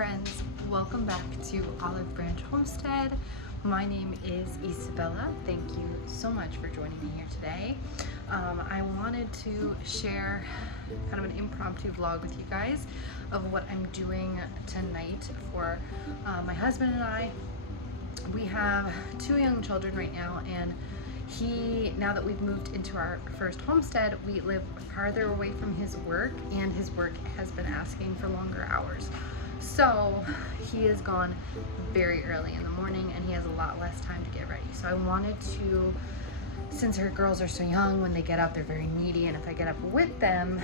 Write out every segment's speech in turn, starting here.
friends, welcome back to Olive Branch Homestead. My name is Isabella. Thank you so much for joining me here today. I wanted to share kind of an impromptu vlog with you guys of what I'm doing tonight for my husband and I. We have 2 young children right now, and now that we've moved into our first homestead, we live farther away from his work, and his work has been asking for longer hours. So he is gone very early in the morning, and he has a lot less time to get ready. So I wanted to, since our girls are so young, when they get up, they're very needy, and if I get up with them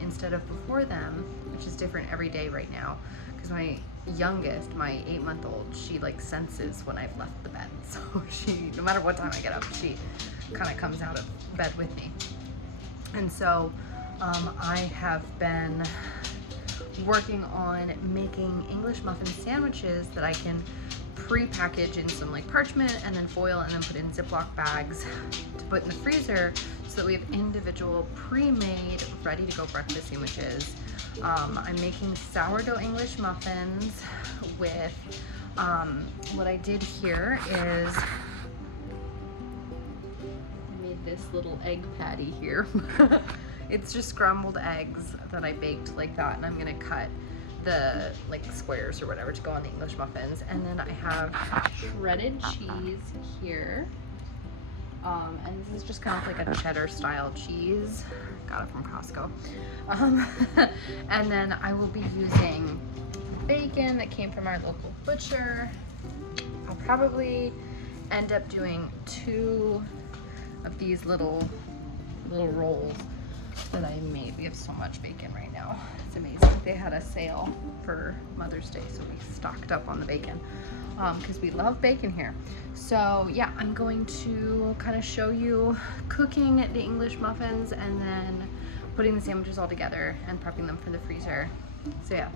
instead of before them, which is different every day right now, because my youngest, my 8-month-old, she like senses when I've left the bed. So she, no matter what time I get up, she kind of comes out of bed with me. And so I have been working on making English muffin sandwiches that I can pre-package in some like parchment and then foil and then put in Ziploc bags to put in the freezer so that we have individual pre-made ready to go breakfast sandwiches. I'm making sourdough English muffins with what I did here is I made this little egg patty here. It's just scrambled eggs that I baked like that, and I'm gonna cut the like squares or whatever to go on the English muffins. And then I have shredded cheese here, and this is just kind of like a cheddar style cheese, got it from Costco. And then I will be using bacon that came from our local butcher. I'll probably end up doing 2 of these little rolls that I made. We have so much bacon right now. It's amazing. They had a sale for Mother's Day, so we stocked up on the bacon because we love bacon here. So yeah, I'm going to kind of show you cooking the English muffins and then putting the sandwiches all together and prepping them for the freezer. So yeah.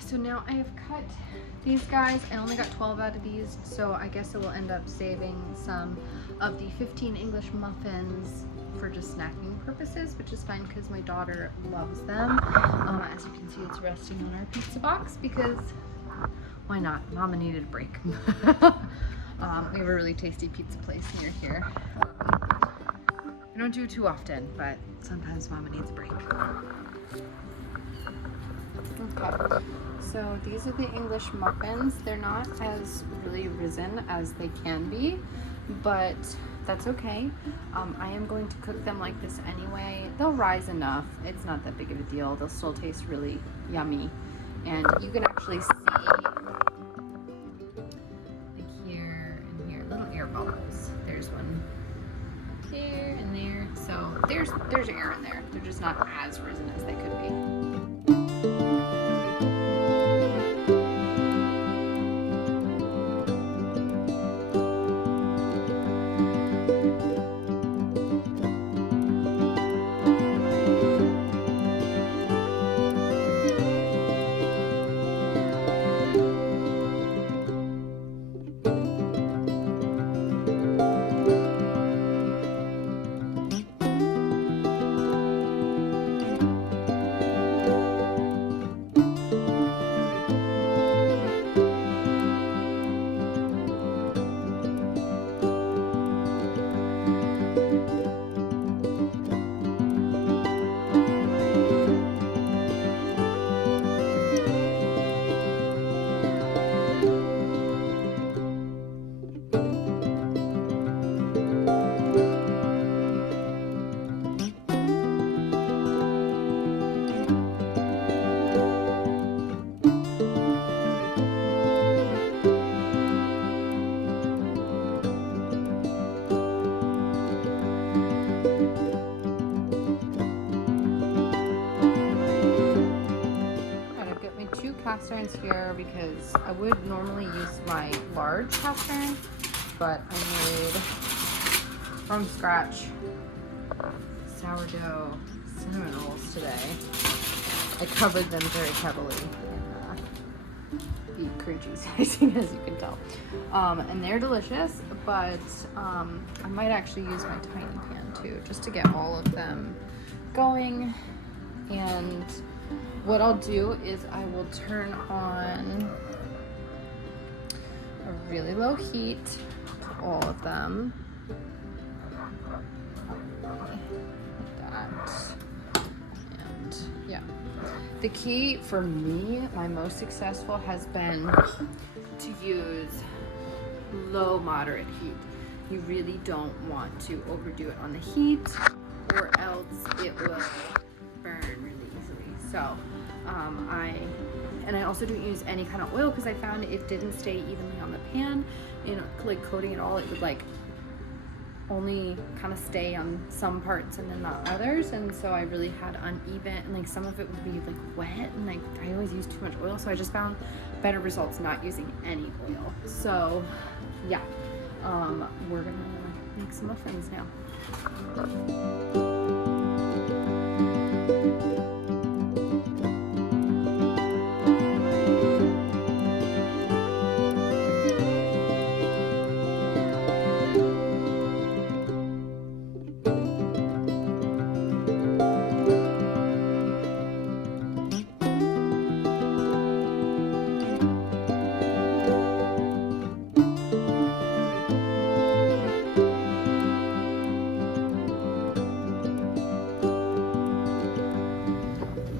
So now I have cut these guys. I only got 12 out of these, so I guess I will end up saving some of the 15 English muffins for just snacking purposes, which is fine because my daughter loves them. As you can see, it's resting on our pizza box because why not? Mama needed a break. We have a really tasty pizza place near here. I don't do it too often, but sometimes Mama needs a break. Okay, so these are the English muffins. They're not as really risen as they can be, but that's okay. I am going to cook them like this anyway. They'll rise enough. It's not that big of a deal. They'll still taste really yummy. And you can actually see like here and here, little air bubbles. There's one there and there. So there's air in there. They're just not as risen as they could be. using 2 cast irons here because I would normally use my large cast iron, but I made from scratch sourdough cinnamon rolls today. I covered them very heavily in beet cream cheese icing, as you can tell. And they're delicious, but I might actually use my tiny pan too, just to get all of them going. And what I'll do is I will turn on a really low heat to all of them. Like that. And yeah. The key for me, my most successful, has been to use low moderate heat. You really don't want to overdo it on the heat, or else it will burn really easily. So I also don't use any kind of oil because I found it didn't stay evenly on the pan. You know, like coating it all, it would like only kind of stay on some parts and then not others, and so I really had uneven, and like some of it would be like wet, and like I always use too much oil, so I just found better results not using any oil. So yeah, we're gonna make some muffins now.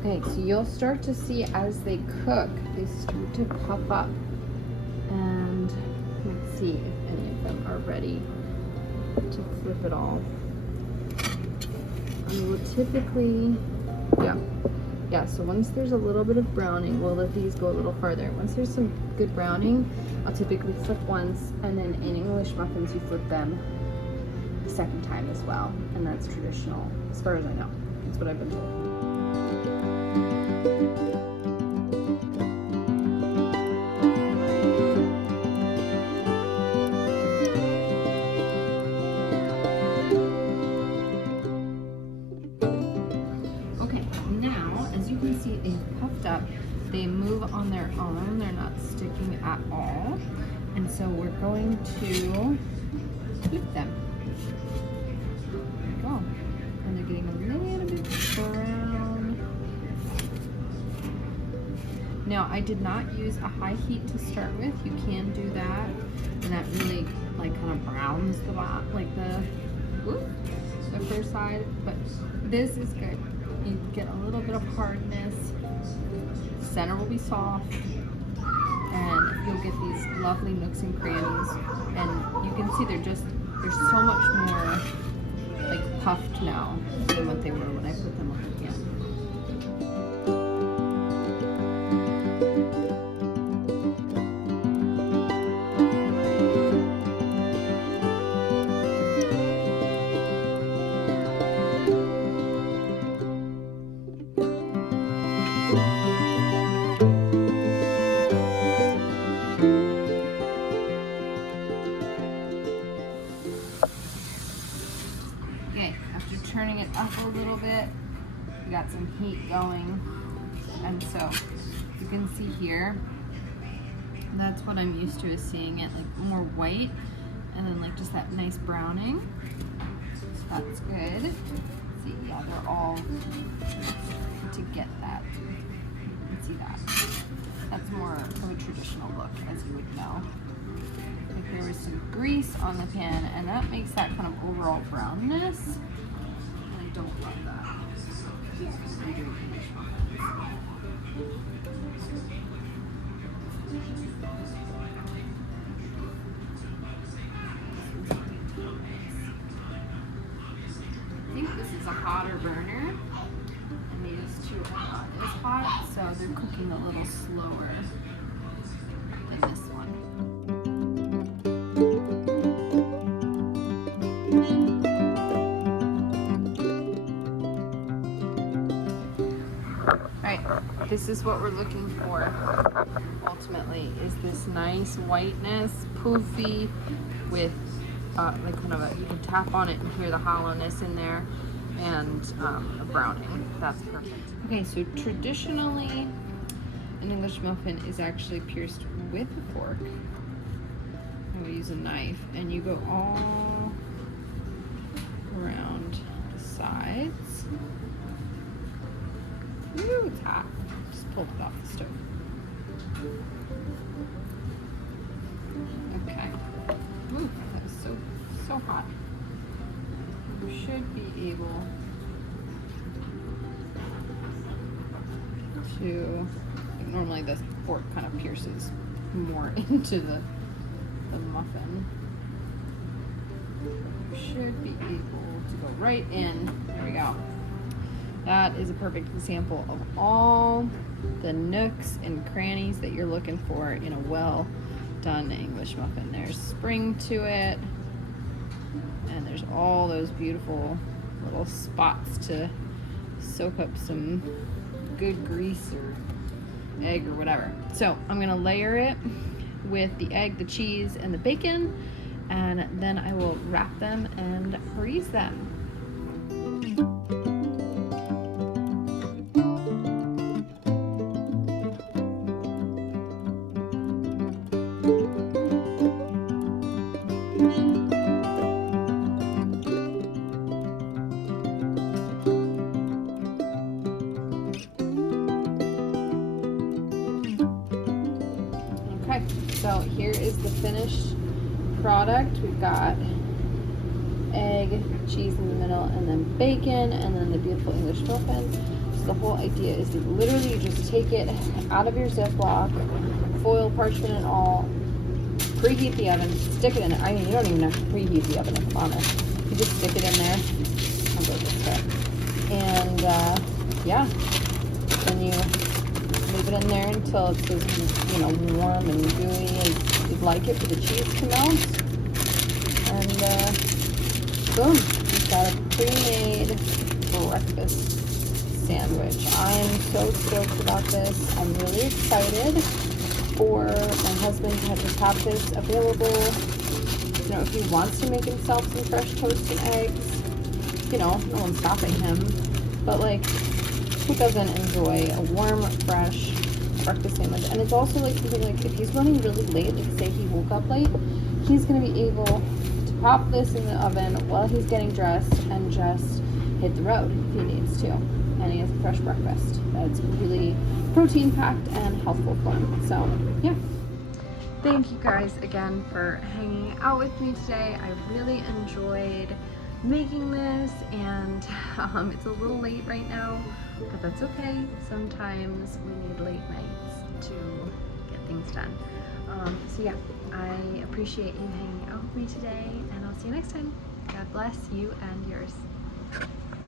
Okay, so you'll start to see as they cook, they start to puff up, and let's see if any of them are ready to flip it all. And we'll typically, yeah, so once there's a little bit of browning, we'll let these go a little farther. Once there's some good browning, I'll typically flip once, and then in English muffins, you flip them the second time as well, and that's traditional, as far as I know. That's what I've been told. Okay, now as you can see, they've puffed up. They move on their own. They're not sticking at all. And so we're going to heat them. There we go. And they're getting a little bit brown. Now, I did not use a high heat to start with. You can do that, and that really like kind of browns the the first side. But this is good. You get a little bit of hardness. Center will be soft, and you'll get these lovely nooks and crannies. And you can see they're so much more like puffed now than what they were when I put them on the pan. Okay, after turning it up a little bit, we got some heat going, and so you can see here, that's what I'm used to, is seeing it like more white, and then like just that nice browning. So that's good. See, yeah, they're all to get that. You can see that. That's more of a traditional look, as you would know. Like there was some grease on the pan, and that makes that kind of overall brownness. And I don't love that. I think this is a hotter burner, and these two are not as hot, so they're cooking a little slower than this one. Alright, this is what we're looking for ultimately, is this nice whiteness, poofy, with like kind of you can tap on it and hear the hollowness in there, and a browning. That's perfect. Okay, so traditionally an English muffin is actually pierced with a fork, and we use a knife, and you go all around the sides. Ooh, it's hot. Just pulled it off the stove. Okay. Ooh, that was so hot. You should be able to, like, normally the fork kind of pierces more into the muffin. You should be able to go right in. There we go. That is a perfect example of all the nooks and crannies that you're looking for in a well done English muffin. There's spring to it, and there's all those beautiful little spots to soak up some good grease or egg or whatever. So I'm gonna layer it with the egg, the cheese, and the bacon, and then I will wrap them and freeze them. Okay, so here is the finished product. We've got egg, cheese in the middle, and then bacon, and then the beautiful English muffin. So the whole idea is that literally you just take it out of your Ziploc, foil, parchment, and all, preheat the oven, stick it in there. I mean, you don't even have to preheat the oven, if I'm honest. You just stick it in there. I'll go this way. And yeah, then you leave it in there until it's as, you know, warm and gooey as you'd like it for the cheese to melt. And boom, you've got a pre-made breakfast sandwich. I'm so stoked about this. I'm really excited for my husband to just have this available. You know, if he wants to make himself some fresh toast and eggs, you know, no one's stopping him. But like, who doesn't enjoy a warm, fresh breakfast sandwich? And it's also like something like, if he's running really late, like say he woke up late, he's gonna be able to pop this in the oven while he's getting dressed and just hit the road if he needs to. And he has a fresh breakfast that's really protein packed and healthful for him. So yeah. Thank you guys again for hanging out with me today. I really enjoyed making this, and it's a little late right now, but that's okay. Sometimes we need late nights to get things done. So yeah, I appreciate you hanging out with me today, and I'll see you next time. God bless you and yours.